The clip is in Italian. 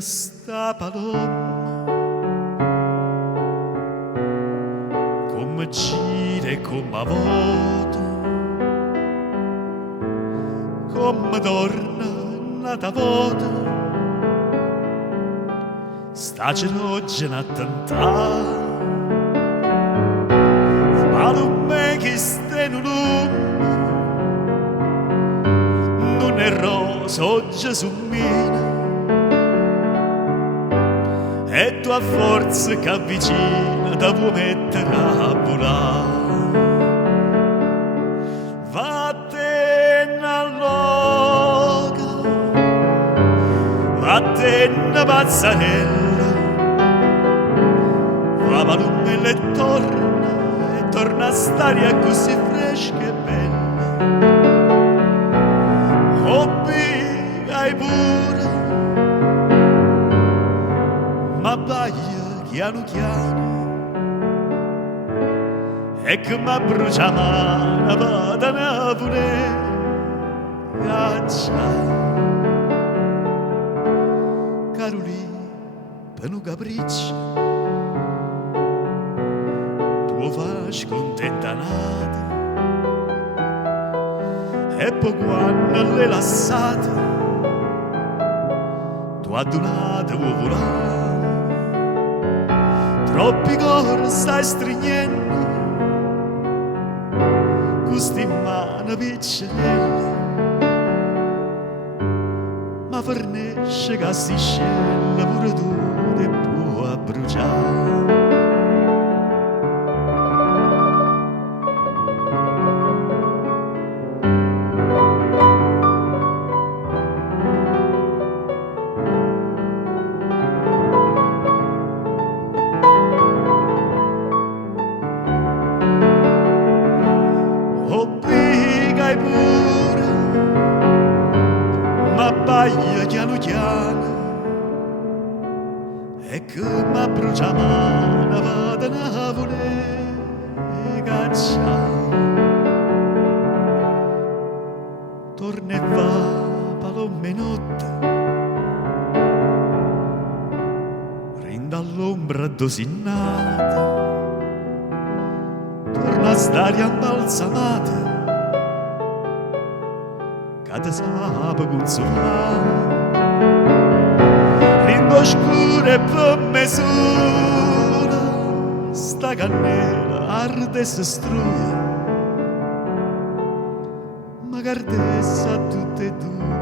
sta paloma, come gira e come vuota, come torna nata volta, sta genoggia a tentare, ma non me che sta in non è rosa oggi su mina, e tua forza che avvicina da può mettere a volare. Vattene all'oca, vattene pazzarella, va palume e torna a stare così fresca e bella. Obbligai pure, ma baglia chiano chiano, e che mi brucia mano vada a Napoli caccia. Carolina, per un capriccio, tu fai contenta nata, e poi quando l'hai lassata, tu adunata vuoi volare. Troppi cori stai stringendo, questi in mano piccinella, ma fornisce che si scella pure tu ti può bruciare. Obbligai pure, ma baglia chiano chiano, e che mi brucia mano vada a Napoli caccia. Torna e va palome notte, rinda all'ombra dosinnata, torna a stare imbalsamata, che ti sape consolare. Ringo scuro e per me sola, sta cannella arde e si struia, ma cardessa a tutte e due.